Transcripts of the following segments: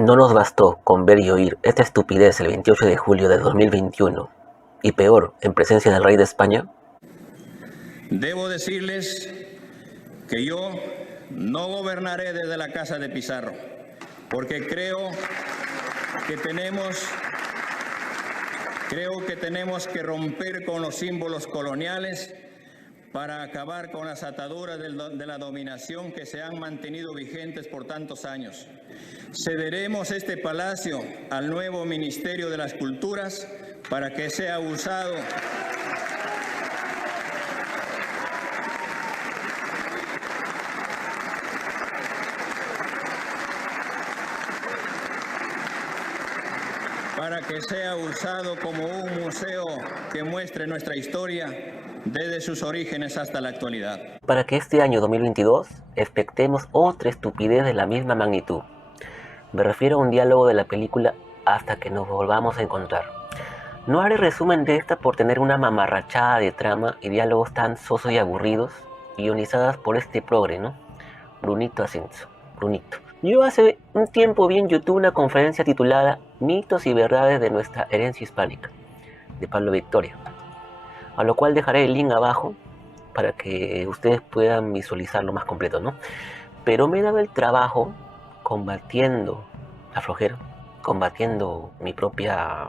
No nos bastó con ver y oír esta estupidez el 28 de julio de 2021, y peor, en presencia del rey de España. Debo decirles que yo no gobernaré desde la casa de Pizarro, porque creo que tenemos que romper con los símbolos coloniales para acabar con las ataduras de la dominación que se han mantenido vigentes por tantos años. Cederemos este palacio al nuevo Ministerio de las Culturas para que sea usado como un museo que muestre nuestra historia desde sus orígenes hasta la actualidad. Para que este año 2022 expectemos otra estupidez de la misma magnitud. Me refiero a un diálogo de la película Hasta que nos volvamos a encontrar. No haré resumen de esta por tener una mamarrachada de trama y diálogos tan sosos y aburridos, guionizadas por este progre, ¿no? Brunito Ascenso, Brunito. Yo hace un tiempo vi en YouTube una conferencia titulada Mitos y verdades de nuestra herencia hispánica, de Pablo Victoria, a lo cual dejaré el link abajo para que ustedes puedan visualizarlo más completo, ¿no? Pero me he dado el trabajo, combatiendo la flojera, combatiendo mi propia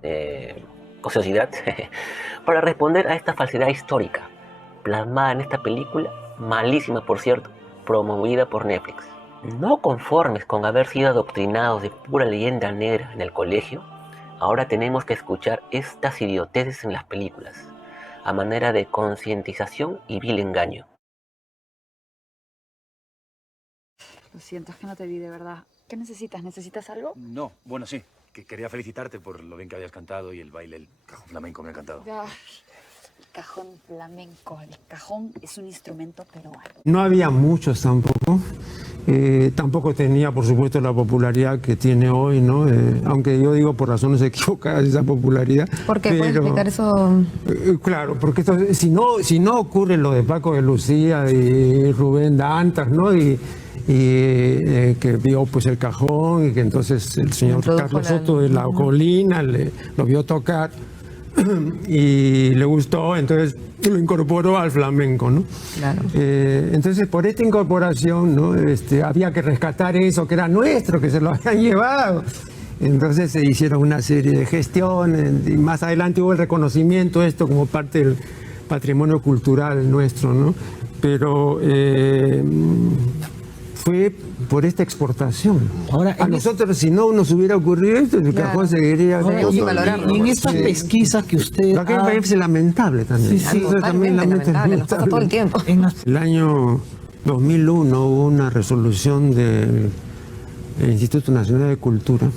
ociosidad, para responder a esta falsedad histórica, plasmada en esta película, malísima por cierto, promovida por Netflix. No conformes con haber sido adoctrinados de pura leyenda negra en el colegio, ahora tenemos que escuchar estas idioteces en las películas, a manera de concientización y vil engaño. Lo siento, es que no te vi de verdad. ¿Qué necesitas? ¿Necesitas algo? No, bueno, sí. Que quería felicitarte por lo bien que habías cantado y el baile, el cajón flamenco me ha encantado. Ya. Cajón flamenco. El cajón es un instrumento peruano. No había muchos tampoco. Tampoco tenía, por supuesto, la popularidad que tiene hoy, ¿no? Aunque yo digo por razones equivocadas esa popularidad. ¿Por qué? ¿Puedes explicar eso? Claro, porque esto, si no ocurre lo de Paco de Lucía y Rubén Dantas, ¿no? Y que vio pues el cajón y que entonces el señor Carlos Soto de la Colina lo vio tocar y le gustó, entonces lo incorporó al flamenco, ¿no? Claro. Entonces por esta incorporación, ¿no? Había que rescatar eso que era nuestro, que se lo habían llevado. Entonces se hicieron una serie de gestiones y más adelante hubo el reconocimiento de esto como parte del patrimonio cultural nuestro, ¿no? Pero fue por esta exportación. Ahora, a nosotros, si no nos hubiera ocurrido esto, el cajón seguiría... Ahora, y en esta pesquisa que usted lo que me parece lamentable también. Sí, eso también lamentable, nos pasa todo el tiempo. El año 2001 hubo una resolución del Instituto Nacional de Cultura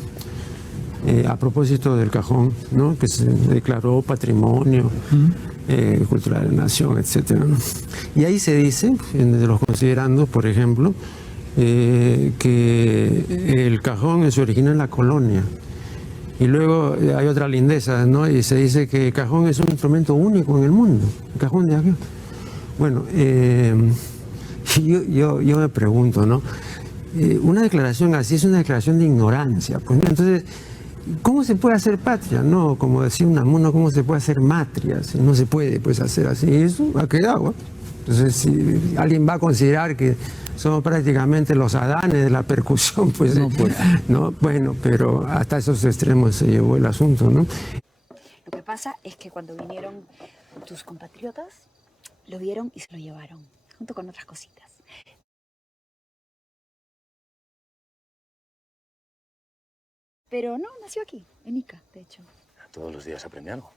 a propósito del cajón, ¿no? Que se declaró patrimonio cultural de la nación, etc., ¿no? Y ahí se dice, de los considerandos, por ejemplo, que el cajón se originó en la colonia. Y luego hay otra lindeza, ¿no? Y se dice que el cajón es un instrumento único en el mundo, el cajón de aquí. Bueno, yo me pregunto, ¿no? Una declaración así es una declaración de ignorancia. Pues, entonces, ¿cómo se puede hacer patria? No, como decía Unamuno, ¿cómo se puede hacer matria? No se puede pues, hacer así. Eso ha quedado, ¿eh? Entonces, si alguien va a considerar que somos prácticamente los Adanes de la percusión, pues no, bueno, pero hasta esos extremos se llevó el asunto, ¿no? Lo que pasa es que cuando vinieron tus compatriotas, lo vieron y se lo llevaron, junto con otras cositas. Pero no, nació aquí, en Ica, de hecho. Todos los días aprende algo.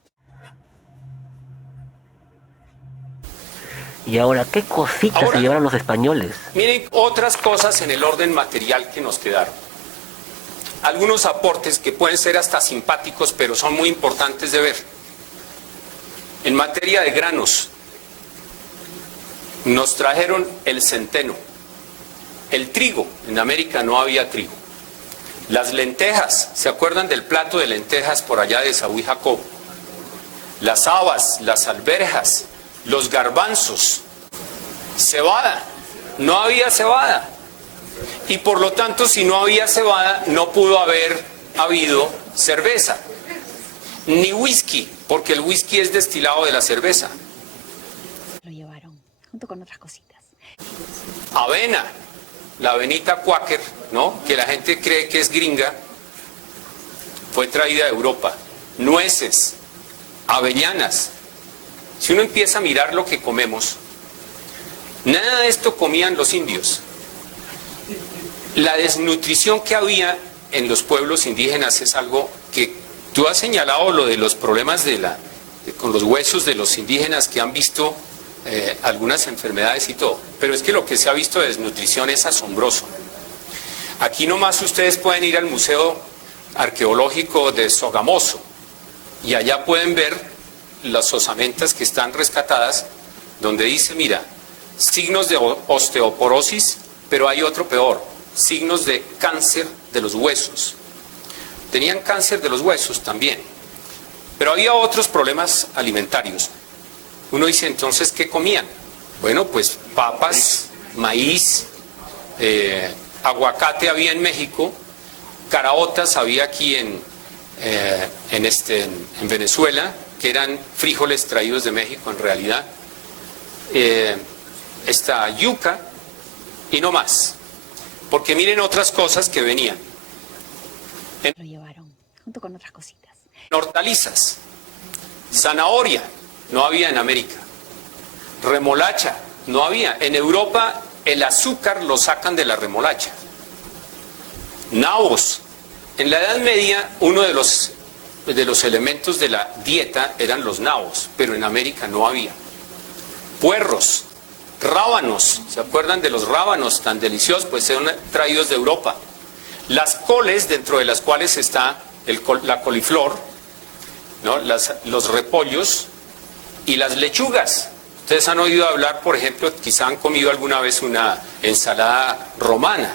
Y ahora, ¿qué cositas se llevaron los españoles? Miren otras cosas en el orden material que nos quedaron. Algunos aportes que pueden ser hasta simpáticos, pero son muy importantes de ver. En materia de granos, nos trajeron el centeno. El trigo, en América no había trigo. Las lentejas, ¿se acuerdan del plato de lentejas por allá de Saúl y Jacob? Las habas, las alberjas, los garbanzos, cebada, no había cebada. Y por lo tanto, si no había cebada, no pudo haber habido cerveza, ni whisky, porque el whisky es destilado de la cerveza. Lo llevaron, junto con otras cositas. Avena, la avenita Quaker, ¿no?, que la gente cree que es gringa, fue traída de Europa. Nueces, avellanas. Si uno empieza a mirar lo que comemos, nada de esto comían los indios. La desnutrición que había en los pueblos indígenas es algo que tú has señalado, lo de los problemas con los huesos de los indígenas que han visto algunas enfermedades y todo, pero es que lo que se ha visto de desnutrición es asombroso. Aquí nomás ustedes pueden ir al Museo Arqueológico de Sogamoso y allá pueden ver las osamentas que están rescatadas, donde dice, mira, signos de osteoporosis, pero hay otro peor, signos de cáncer de los huesos. Tenían cáncer de los huesos también, pero había otros problemas alimentarios. Uno dice, entonces, ¿qué comían? Bueno, pues papas, maíz, aguacate había en México, caraotas había aquí en Venezuela, que eran frijoles traídos de México en realidad, esta yuca y no más, porque miren otras cosas que venían. Lo llevaron, junto con otras cositas. Hortalizas, zanahoria, no había en América. Remolacha, no había. En Europa el azúcar lo sacan de la remolacha. Nabos. En la Edad Media uno de los elementos de la dieta eran los nabos, pero en América no había. Puerros, rábanos, ¿se acuerdan de los rábanos tan deliciosos? Pues eran traídos de Europa. Las coles, dentro de las cuales está la coliflor, ¿no?, los repollos y las lechugas. Ustedes han oído hablar, por ejemplo, quizá han comido alguna vez una ensalada romana.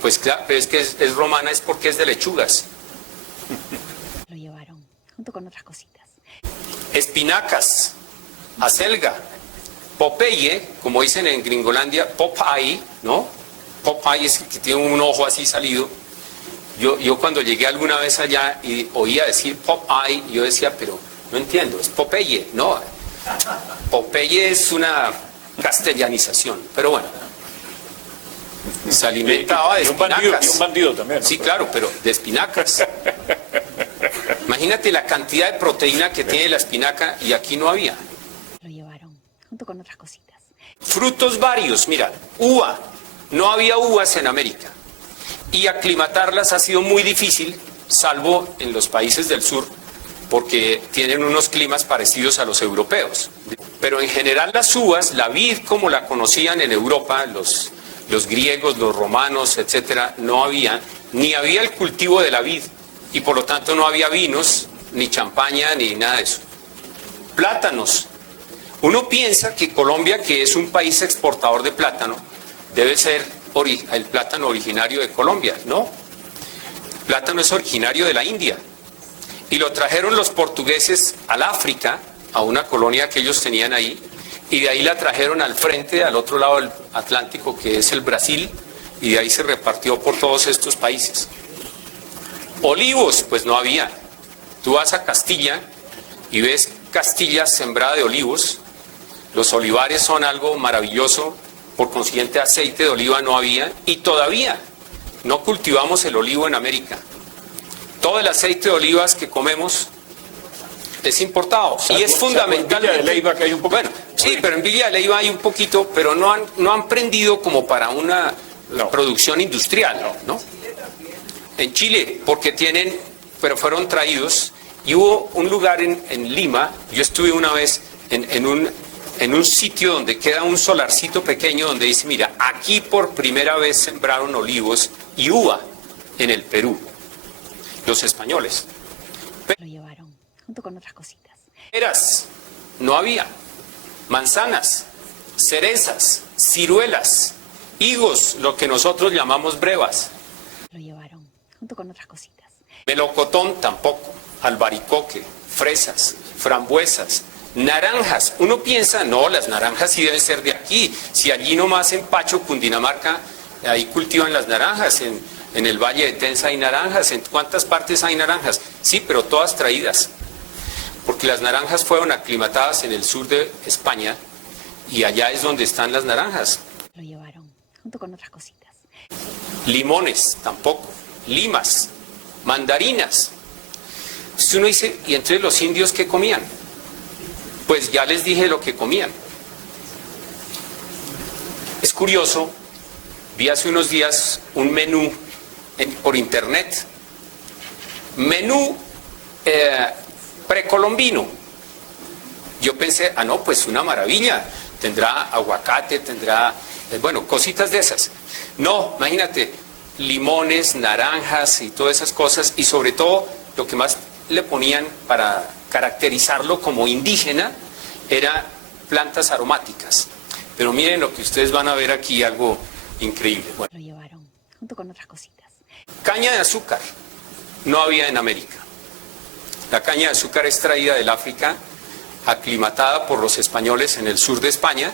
Pues claro, pero es que es romana es porque es de lechugas. Lo llevaron, junto con otras cositas. Espinacas, acelga, Popeye, como dicen en Gringolandia, Popeye, ¿no? Popeye es el que tiene un ojo así salido. Yo cuando llegué alguna vez allá y oía decir Popeye, yo decía, pero no entiendo, es Popeye, no. Popeye es una castellanización, pero bueno. Se alimentaba de espinacas. Y un bandido también, ¿no? Sí, claro, pero de espinacas. Imagínate la cantidad de proteína que tiene la espinaca y aquí no había. Lo llevaron, junto con otras cositas. Frutos varios, mira, uva. No había uvas en América. Y aclimatarlas ha sido muy difícil, salvo en los países del sur, porque tienen unos climas parecidos a los europeos. Pero en general las uvas, la vid como la conocían en Europa, los griegos, los romanos, etcétera, no había, ni había el cultivo de la vid, y por lo tanto no había vinos, ni champaña, ni nada de eso. Plátanos. Uno piensa que Colombia, que es un país exportador de plátano, debe ser el plátano originario de Colombia. No. El plátano es originario de la India. Y lo trajeron los portugueses al África, a una colonia que ellos tenían ahí, y de ahí la trajeron al frente, al otro lado del Atlántico, que es el Brasil, y de ahí se repartió por todos estos países. Olivos, pues no había. Tú vas a Castilla y ves Castilla sembrada de olivos. Los olivares son algo maravilloso, por consiguiente aceite de oliva no había, y todavía no cultivamos el olivo en América. Todo el aceite de olivas que comemos es importado, y es fundamental. En Villa de Leyva que hay un poco. Bueno, sí, pero en Villa de Leyva hay un poquito, pero no han prendido como para una producción industrial, ¿no? En Chile, porque pero fueron traídos, y hubo un lugar en Lima, yo estuve una vez en un sitio donde queda un solarcito pequeño donde dice, mira, aquí por primera vez sembraron olivos y uva en el Perú, los españoles. Lo llevaron, junto con otras cositas. Peras, no había. Manzanas, cerezas, ciruelas, higos, lo que nosotros llamamos brevas. Lo llevaron, junto con otras cositas. Melocotón tampoco, albaricoque, fresas, frambuesas, naranjas. Uno piensa, no, las naranjas sí deben ser de aquí. Si allí nomás en Pacho, Cundinamarca, ahí cultivan las naranjas, en el Valle de Tenza hay naranjas, ¿en cuántas partes hay naranjas? Sí, pero todas traídas, porque las naranjas fueron aclimatadas en el sur de España y allá es donde están las naranjas. Lo llevaron, junto con otras cositas. Limones, tampoco, limas, mandarinas. Entonces uno dice, ¿y entonces los indios qué comían? Pues ya les dije lo que comían. Es curioso, vi hace unos días un menú por internet, menú precolombino. Yo pensé, no, pues una maravilla, tendrá aguacate, tendrá, bueno, cositas de esas. No, imagínate, limones, naranjas y todas esas cosas, y sobre todo lo que más le ponían para caracterizarlo como indígena era plantas aromáticas. Pero miren lo que ustedes van a ver aquí, algo increíble. Bueno, lo llevaron, junto con otras cositas. Caña de azúcar no había en América. La caña de azúcar es traída del África, aclimatada por los españoles en el sur de España,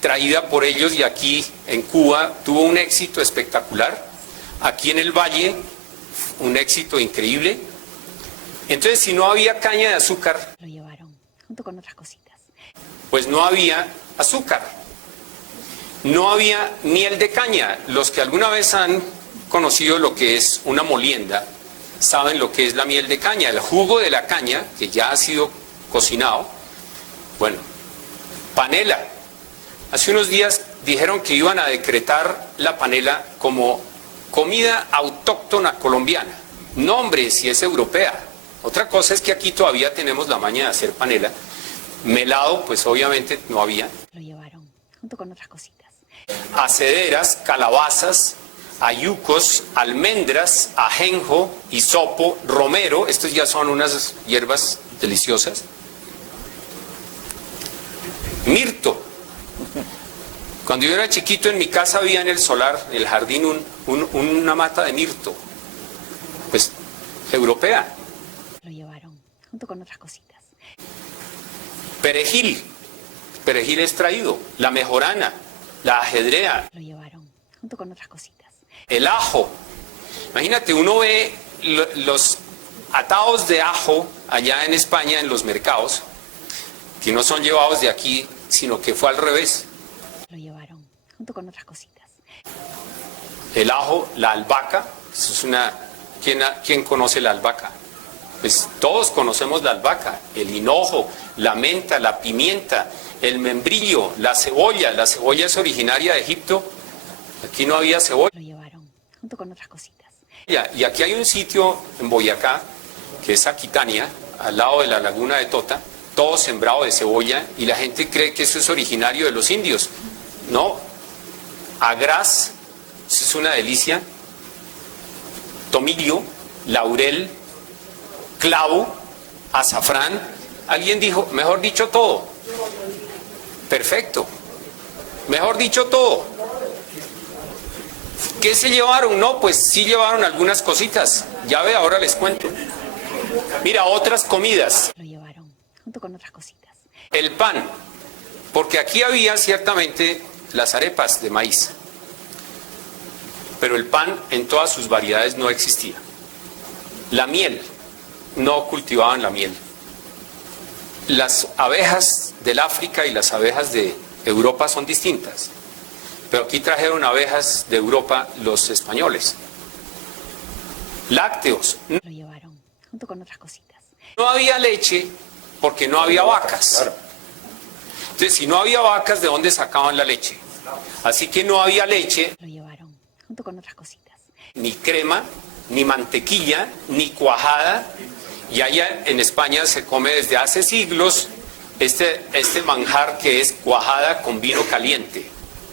traída por ellos, y aquí en Cuba tuvo un éxito espectacular. Aquí en el Valle, un éxito increíble. Entonces, si no había caña de azúcar, lo llevaron, junto con otras cositas. Pues no había azúcar. No había miel de caña. Los que alguna vez han conocido lo que es una molienda, saben lo que es la miel de caña, el jugo de la caña, que ya ha sido cocinado. Bueno, panela. Hace unos días dijeron que iban a decretar la panela como comida autóctona colombiana. No, hombre, si es europea. Otra cosa es que aquí todavía tenemos la maña de hacer panela. Melado, pues obviamente no había. Lo llevaron, junto con otras cositas. Acederas, calabazas, ayucos, almendras, ajenjo, hisopo, romero. Estos ya son unas hierbas deliciosas. Mirto. Cuando yo era chiquito, en mi casa había en el solar, en el jardín, una mata de mirto. Pues europea. Lo llevaron, junto con otras cositas. Perejil. Perejil extraído. La mejorana. La ajedrea. Lo llevaron, junto con otras cositas. El ajo. Imagínate, uno ve los atados de ajo allá en España en los mercados, que no son llevados de aquí, sino que fue al revés. Lo llevaron, junto con otras cositas. El ajo, la albahaca. Eso es una... ¿Quién conoce la albahaca? Pues todos conocemos la albahaca, el hinojo, la menta, la pimienta, el membrillo, la cebolla. La cebolla es originaria de Egipto. Aquí no había cebolla. Lo llevaron, junto con otras cositas. Y aquí hay un sitio en Boyacá, que es Aquitania, al lado de la laguna de Tota, todo sembrado de cebolla, y la gente cree que eso es originario de los indios. No, agraz, eso es una delicia, tomillo, laurel, clavo, azafrán. Alguien dijo, mejor dicho todo. Perfecto. Mejor dicho todo. ¿Qué se llevaron? No, pues sí llevaron algunas cositas. Ya ve, ahora les cuento. Mira, otras comidas. Lo llevaron, junto con otras cositas. El pan. Porque aquí había ciertamente las arepas de maíz. Pero el pan en todas sus variedades no existía. La miel. No cultivaban la miel. Las abejas del África y las abejas de Europa son distintas. Pero aquí trajeron abejas de Europa los españoles. Lácteos. Lo llevaron, junto con otras cositas. No había leche porque no había vacas. Entonces, si no había vacas, ¿de dónde sacaban la leche? Así que no había leche. Lo llevaron, junto con otras cositas. Ni crema, ni mantequilla, ni cuajada. Y allá en España se come desde hace siglos este manjar que es cuajada con vino caliente.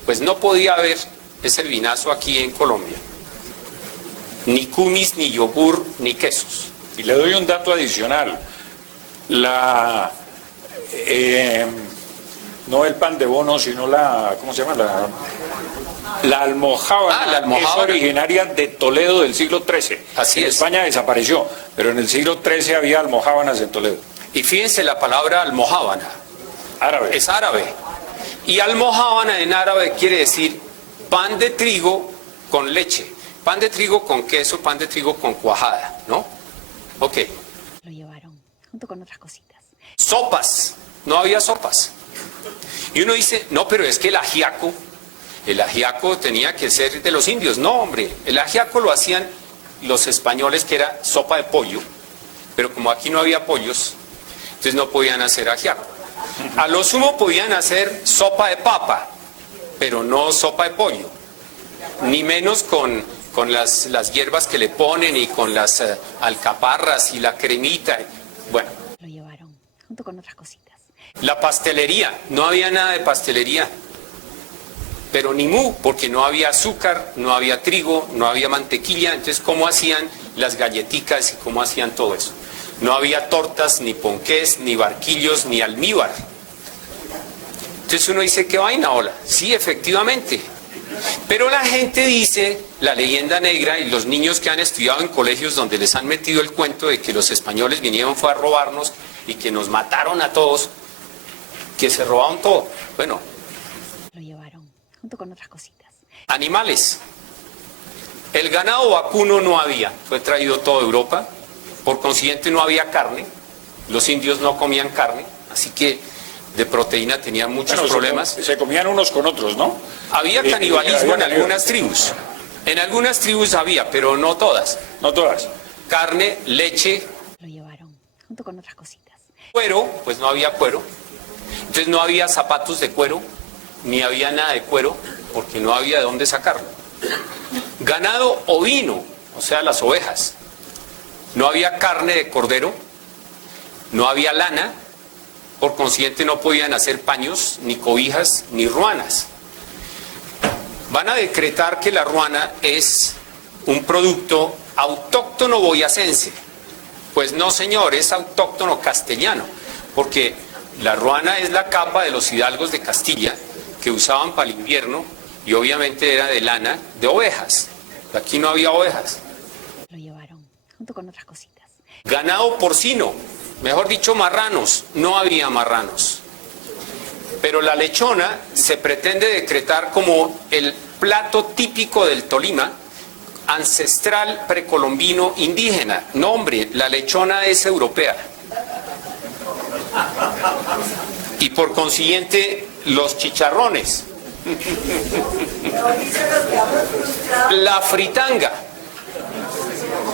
Pues no podía haber ese vinazo aquí en Colombia. Ni kumis, ni yogur, ni quesos. Y le doy un dato adicional. No el pan de bono, sino ¿cómo se llama? La almojábana, la almojábana es originaria de Toledo del siglo XIII. Así en es. España desapareció, pero en el siglo XIII había almojábanas en Toledo. Y fíjense la palabra almojábana. Árabe. Es árabe. Y almojábana en árabe quiere decir pan de trigo con leche, pan de trigo con queso, pan de trigo con cuajada, ¿no? Ok. Lo llevaron, junto con otras cositas. Sopas, no había sopas. Y uno dice, no, pero es que el ajiaco tenía que ser de los indios. No, hombre, el ajiaco lo hacían los españoles, que era sopa de pollo, pero como aquí no había pollos, entonces no podían hacer ajiaco. A lo sumo podían hacer sopa de papa, pero no sopa de pollo, ni menos con las hierbas que le ponen y con las alcaparras y la cremita. Bueno. Lo llevaron, junto con otras cositas. La pastelería, no había nada de pastelería, pero ni mu, porque no había azúcar, no había trigo, no había mantequilla. Entonces, ¿cómo hacían las galletitas y cómo hacían todo eso? No había tortas, ni ponqués, ni barquillos, ni almíbar. Entonces uno dice, ¿qué vaina, hola? Sí, efectivamente. Pero la gente dice, la leyenda negra, y los niños que han estudiado en colegios donde les han metido el cuento de que los españoles vinieron fue a robarnos y que nos mataron a todos, que se robaron todo. Bueno. Lo llevaron, junto con otras cositas. Animales. El ganado vacuno no había, fue traído toda Europa, por consiguiente no había carne, los indios no comían carne, así que de proteína tenían muchos problemas. Se comían unos con otros, ¿no? Había canibalismo en algunas tribus. En algunas tribus había, pero no todas. No todas. Carne, leche. Lo llevaron, junto con otras cositas. Cuero, pues no había cuero. Entonces no había zapatos de cuero, ni había nada de cuero, porque no había de dónde sacarlo. Ganado ovino, o sea, las ovejas. No había carne de cordero, no había lana, por consiguiente no podían hacer paños, ni cobijas, ni ruanas. Van a decretar que la ruana es un producto autóctono boyacense. Pues no, señor, es autóctono castellano, porque la ruana es la capa de los hidalgos de Castilla que usaban para el invierno y obviamente era de lana de ovejas. Aquí no había ovejas. Lo llevaron, junto con otras cositas. Ganado porcino, mejor dicho marranos, no había marranos. Pero la lechona se pretende decretar como el plato típico del Tolima, ancestral, precolombino, indígena. No, hombre, la lechona es europea. Y por consiguiente, los chicharrones. La fritanga.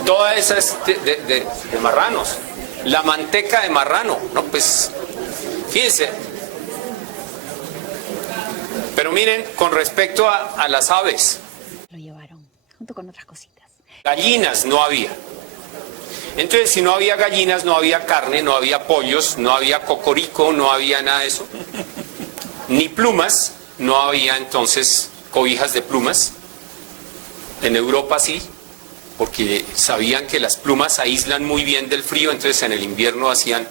Toda esa es de marranos. La manteca de marrano. No, pues, fíjense. Pero miren, con respecto a las aves. Lo llevaron, junto con otras cositas. Gallinas no había. Entonces, si no había gallinas, no había carne, no había pollos, no había cocorico, no había nada de eso. Ni plumas, no había entonces cobijas de plumas. En Europa sí, porque sabían que las plumas aíslan muy bien del frío, entonces en el invierno hacían...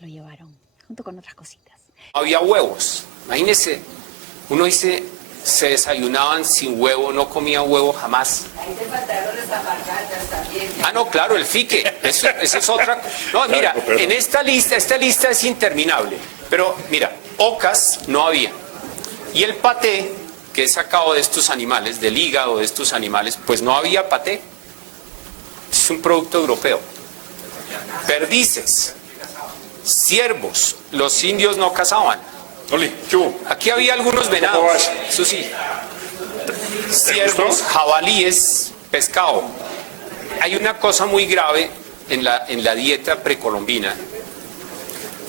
Lo llevaron, junto con otras cositas. No había huevos. Imagínense, uno dice, se desayunaban sin huevo, no comían huevo jamás. Ahí te faltaron las alpargatas también. Ah, no, claro, el fique, esa es otra. No, mira, en esta lista es interminable. Pero mira, ocas no había. Y el paté, que es sacado de estos animales, del hígado de estos animales, pues no había paté. Es un producto europeo. Perdices, ciervos, los indios no cazaban. Aquí había algunos venados, eso sí. Ciervos, jabalíes, pescado. Hay una cosa muy grave en la dieta precolombina,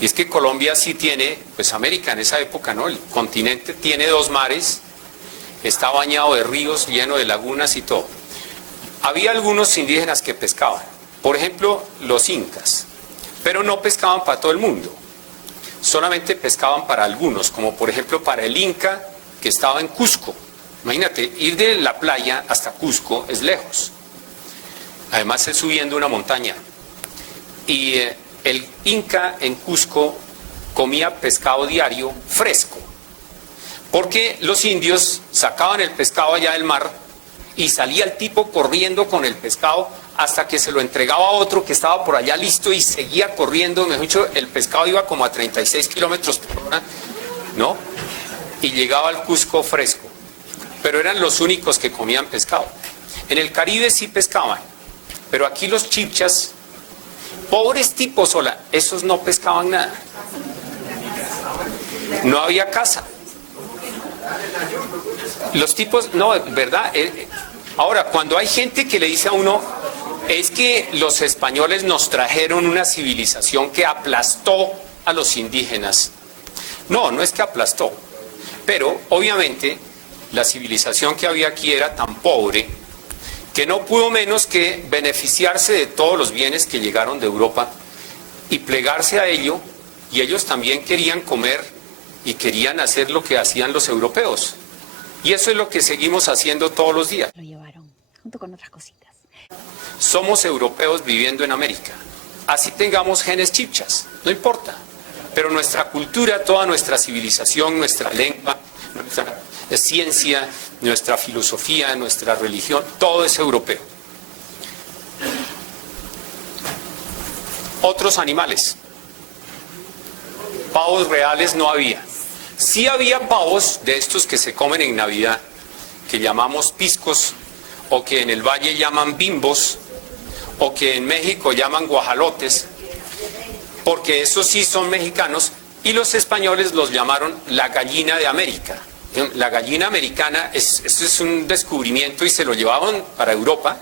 y es que Colombia sí tiene, pues América en esa época, ¿no? El continente tiene 2 mares, está bañado de ríos, lleno de lagunas y todo. Había algunos indígenas que pescaban, por ejemplo, los incas, pero no pescaban para todo el mundo. Solamente pescaban para algunos, como por ejemplo para el inca que estaba en Cusco. Imagínate, ir de la playa hasta Cusco es lejos. Además es subiendo una montaña. Y el inca en Cusco comía pescado diario fresco. Porque los indios sacaban el pescado allá del mar y salía el tipo corriendo con el pescado hasta que se lo entregaba a otro que estaba por allá listo y seguía corriendo. Mejor dicho, el pescado iba como a 36 kilómetros por hora, ¿no? Y llegaba al Cusco fresco. pero eran los únicos que comían pescado. En el Caribe sí pescaban, pero aquí los chibchas, pobres tipos, esos no pescaban nada. No había casa. Los tipos, no, ¿verdad? Ahora, cuando hay gente que le dice a uno, es que los españoles nos trajeron una civilización que aplastó a los indígenas. No, no es que aplastó, pero obviamente la civilización que había aquí era tan pobre que no pudo menos que beneficiarse de todos los bienes que llegaron de Europa y plegarse a ello, y ellos también querían comer y querían hacer lo que hacían los europeos. Y eso es lo que seguimos haciendo todos los días. Lo llevaron, junto con otras cositas. Somos europeos viviendo en América. Así tengamos genes chibchas, no importa. Pero nuestra cultura, toda nuestra civilización, nuestra lengua, nuestra ciencia, nuestra filosofía, nuestra religión, todo es europeo. Otros animales. Pavos reales no había. Sí había pavos de estos que se comen en Navidad, que llamamos piscos, o que en el valle llaman bimbos, o que en México llaman guajalotes, porque esos sí son mexicanos, y los españoles los llamaron la gallina de América. La gallina americana, eso es un descubrimiento y se lo llevaban para Europa,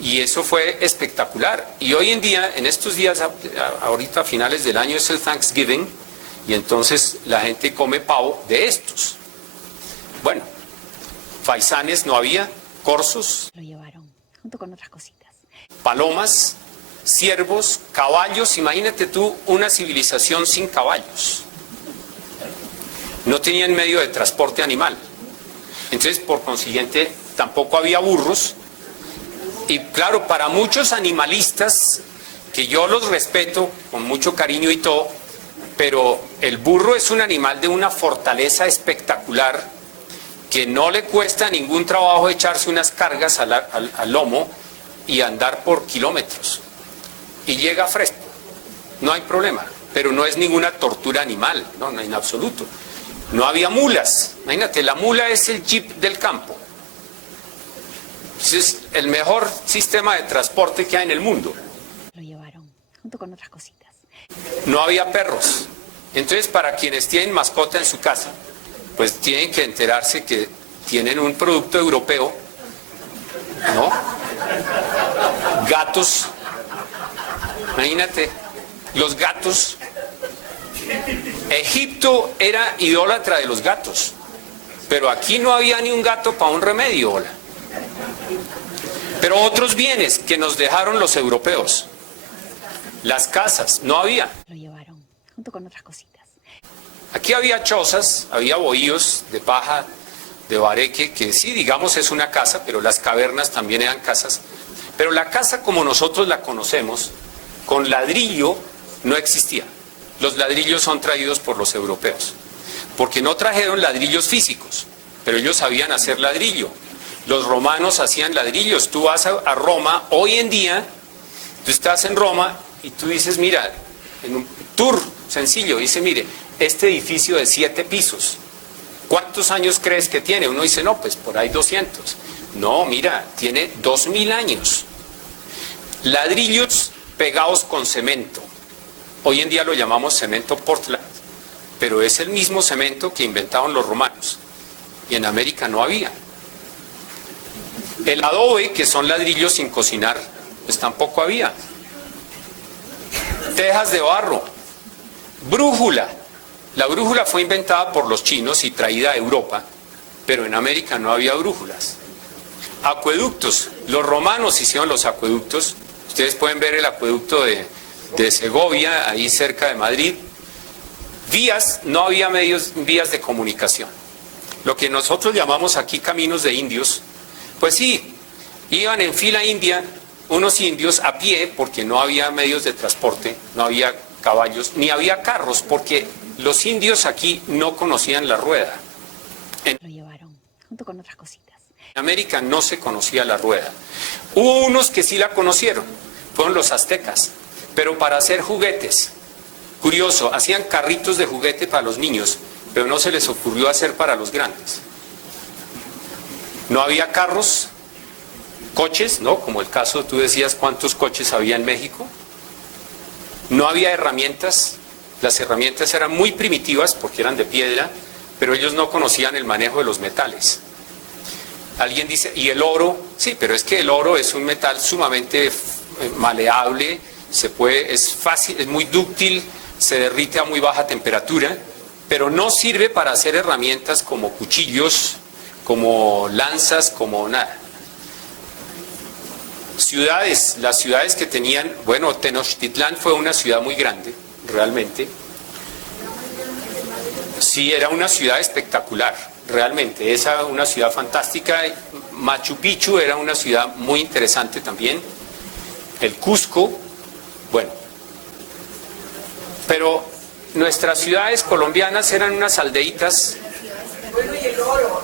y eso fue espectacular. Y hoy en día, en estos días, ahorita a finales del año es el Thanksgiving, y entonces la gente come pavo de estos. Bueno, faisanes no había, corzos. Lo llevaron, junto con otras cositas. Palomas, ciervos, caballos. Imagínate tú una civilización sin caballos. No tenían medio de transporte animal. Entonces, por consiguiente, tampoco había burros. Y claro, para muchos animalistas, que yo los respeto con mucho cariño y todo, pero el burro es un animal de una fortaleza espectacular, que no le cuesta ningún trabajo echarse unas cargas al lomo y andar por kilómetros. Y llega fresco, no hay problema, pero no es ninguna tortura animal, no en absoluto. No había mulas, imagínate, la mula es el jeep del campo. Es el mejor sistema de transporte que hay en el mundo. Lo llevaron, junto con otras cositas. No había perros. Entonces, para quienes tienen mascota en su casa, pues tienen que enterarse que tienen un producto europeo, ¿no? Gatos. Imagínate, los gatos. Egipto era idólatra de los gatos, pero aquí no había ni un gato para un remedio, hola. Pero otros bienes que nos dejaron los europeos. Las casas, no había. Lo llevaron, junto con otras cositas. Aquí había chozas, había bohíos de paja, de bareque, que sí, digamos, es una casa, pero las cavernas también eran casas. Pero la casa como nosotros la conocemos, con ladrillo, no existía. Los ladrillos son traídos por los europeos, porque no trajeron ladrillos físicos, pero ellos sabían hacer ladrillo. Los romanos hacían ladrillos. Tú vas a Roma, hoy en día, tú estás en Roma y tú dices, mira, en un tour sencillo, dice, mire, este edificio de 7 pisos, ¿cuántos años crees que tiene? Uno dice, no, pues por ahí 200. No, mira, tiene 2000 años. Ladrillos pegados con cemento. Hoy en día lo llamamos cemento Portland, pero es el mismo cemento que inventaron los romanos. Y en América no había. El adobe, que son ladrillos sin cocinar, pues tampoco había. Tejas de barro. Brújula. La brújula fue inventada por los chinos y traída a Europa, pero en América no había brújulas. Acueductos. Los romanos hicieron los acueductos. Ustedes pueden ver el acueducto de Segovia, ahí cerca de Madrid. Vías, no había vías de comunicación. Lo que nosotros llamamos aquí caminos de indios, pues sí, iban en fila india unos indios a pie, porque no había medios de transporte, no había caballos, ni había carros, porque los indios aquí no conocían la rueda. Lo llevaron, junto con otras cositas. En América no se conocía la rueda. Hubo unos que sí la conocieron, fueron los aztecas, pero para hacer juguetes. Curioso, hacían carritos de juguete para los niños, pero no se les ocurrió hacer para los grandes. No había carros, coches, ¿no? Como el caso, tú decías cuántos coches había en México. No había herramientas, las herramientas eran muy primitivas porque eran de piedra, pero ellos no conocían el manejo de los metales. Alguien dice, ¿y el oro? Sí, pero es que el oro es un metal sumamente maleable, es fácil, es muy dúctil, se derrite a muy baja temperatura, pero no sirve para hacer herramientas como cuchillos, como lanzas, como nada. Ciudades, las ciudades que tenían, bueno, Tenochtitlán fue una ciudad muy grande, realmente. Sí, era una ciudad espectacular, realmente, esa una ciudad fantástica. Machu Picchu era una ciudad muy interesante también. El Cusco, bueno. Pero nuestras ciudades colombianas eran unas aldeitas. Bueno, y el oro,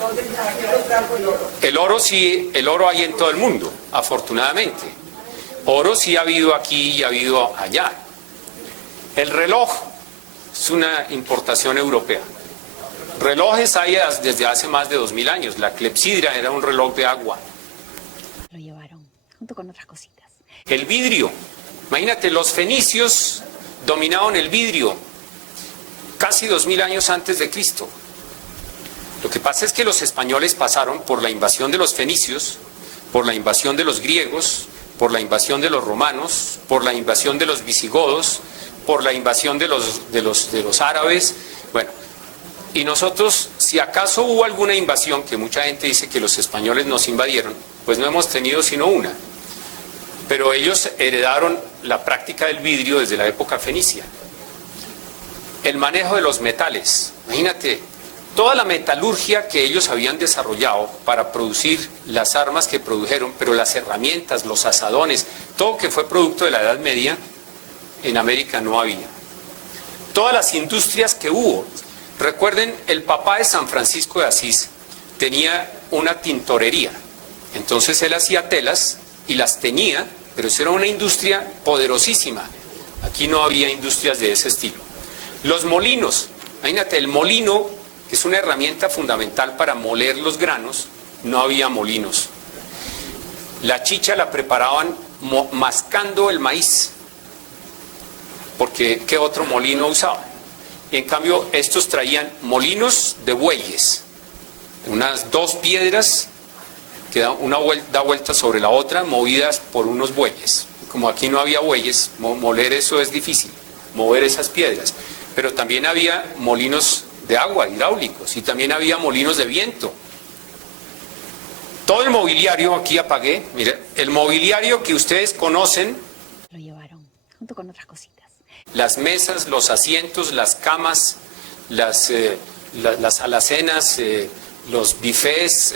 ¿dónde está? ¿Qué lo trajo el oro? El oro sí, el oro hay en todo el mundo, afortunadamente. Oro sí ha habido aquí y ha habido allá. El reloj es una importación europea. Relojes hay desde hace más de 2000 años. La clepsidra era un reloj de agua. Lo llevaron, junto con otras cositas. El vidrio. Imagínate, los fenicios dominaban el vidrio casi 2000 años antes de Cristo. Lo que pasa es que los españoles pasaron por la invasión de los fenicios, por la invasión de los griegos, por la invasión de los romanos, por la invasión de los visigodos, por la invasión de los árabes. Bueno, y nosotros, si acaso hubo alguna invasión, que mucha gente dice que los españoles nos invadieron, pues no hemos tenido sino una. Pero ellos heredaron la práctica del vidrio desde la época fenicia. El manejo de los metales. Imagínate, toda la metalurgia que ellos habían desarrollado para producir las armas que produjeron, pero las herramientas, los azadones, todo que fue producto de la Edad Media, en América no había. Todas las industrias que hubo. Recuerden, el papá de San Francisco de Asís tenía una tintorería. Entonces él hacía telas y las teñía, pero eso era una industria poderosísima. Aquí no había industrias de ese estilo. Los molinos. Imagínate, el molino, que es una herramienta fundamental para moler los granos, no había molinos. La chicha la preparaban mascando el maíz, porque ¿qué otro molino usaban? Y en cambio estos traían molinos de bueyes, unas dos piedras que da vuelta sobre la otra, movidas por unos bueyes. Como aquí no había bueyes, moler eso es difícil, mover esas piedras. Pero también había molinos de agua, hidráulicos, y también había molinos de viento. Todo el mobiliario, aquí apagué, mire, el mobiliario que ustedes conocen. Lo llevaron, junto con otras cositas. Las mesas, los asientos, las camas, las alacenas, los bufés,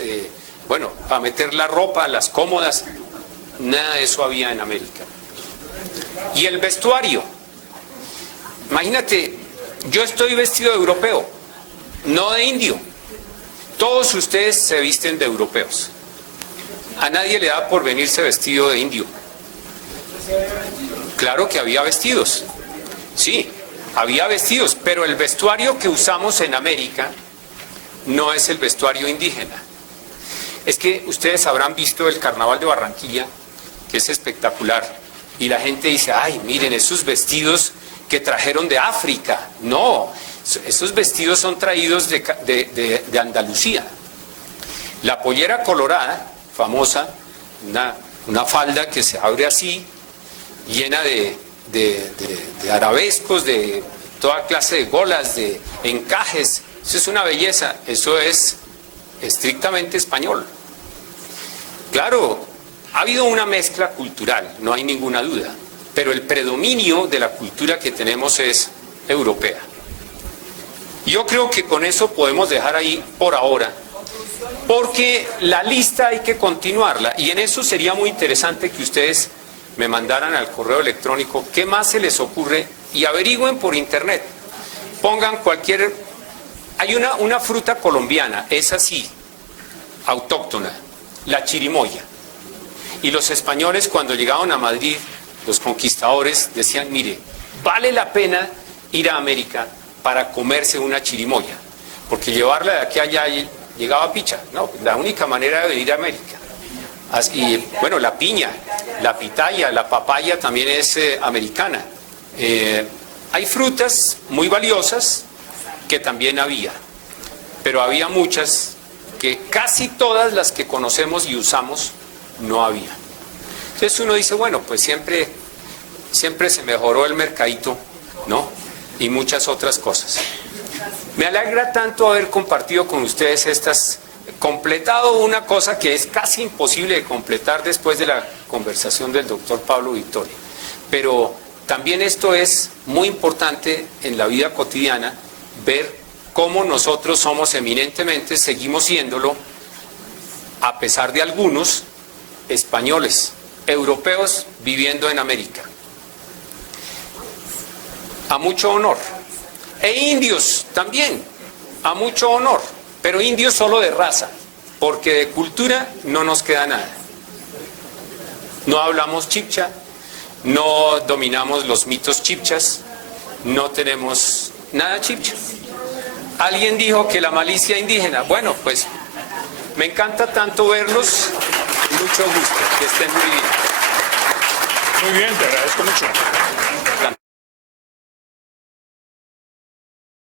bueno, para meter la ropa, las cómodas, nada de eso había en América. Y el vestuario. Imagínate, yo estoy vestido de europeo, no de indio. Todos ustedes se visten de europeos. A nadie le da por venirse vestido de indio. Claro que había vestidos. Sí, había vestidos, pero el vestuario que usamos en América no es el vestuario indígena. Es que ustedes habrán visto el Carnaval de Barranquilla, que es espectacular, y la gente dice, ay, miren esos vestidos que trajeron de África. No, esos vestidos son traídos de Andalucía. La pollera colorada, famosa, una falda que se abre así, llena de arabescos, de toda clase de golas, de encajes. Eso es una belleza, eso es estrictamente español. Claro, ha habido una mezcla cultural, no hay ninguna duda, pero el predominio de la cultura que tenemos es europea. Yo creo que con eso podemos dejar ahí por ahora, porque la lista hay que continuarla, y en eso sería muy interesante que ustedes me mandaran al correo electrónico qué más se les ocurre y averigüen por internet. Pongan cualquier... Hay una fruta colombiana, es así, autóctona, la chirimoya. Y los españoles cuando llegaban a Madrid, los conquistadores, decían, mire, vale la pena ir a América para comerse una chirimoya, porque llevarla de aquí a allá llegaba picha. No, la única manera de venir a América. Y bueno, la piña, la pitaya, la papaya también es americana. Hay frutas muy valiosas que también había, pero había muchas que casi todas las que conocemos y usamos no había. Entonces uno dice, bueno, pues siempre se mejoró el mercadito, ¿no? Y muchas otras cosas. Me alegra tanto haber compartido con ustedes completado una cosa que es casi imposible de completar después de la conversación del doctor Pablo Victoria. Pero también esto es muy importante en la vida cotidiana, ver cómo nosotros somos eminentemente, seguimos siéndolo, a pesar de algunos españoles, europeos viviendo en América. A mucho honor. E indios también, a mucho honor. Pero indios solo de raza, porque de cultura no nos queda nada. No hablamos chibcha, no dominamos los mitos chibchas, no tenemos nada chibcha. Alguien dijo que la malicia indígena. Bueno, pues me encanta tanto verlos. Mucho gusto, que estén muy bien. Muy bien, te agradezco mucho.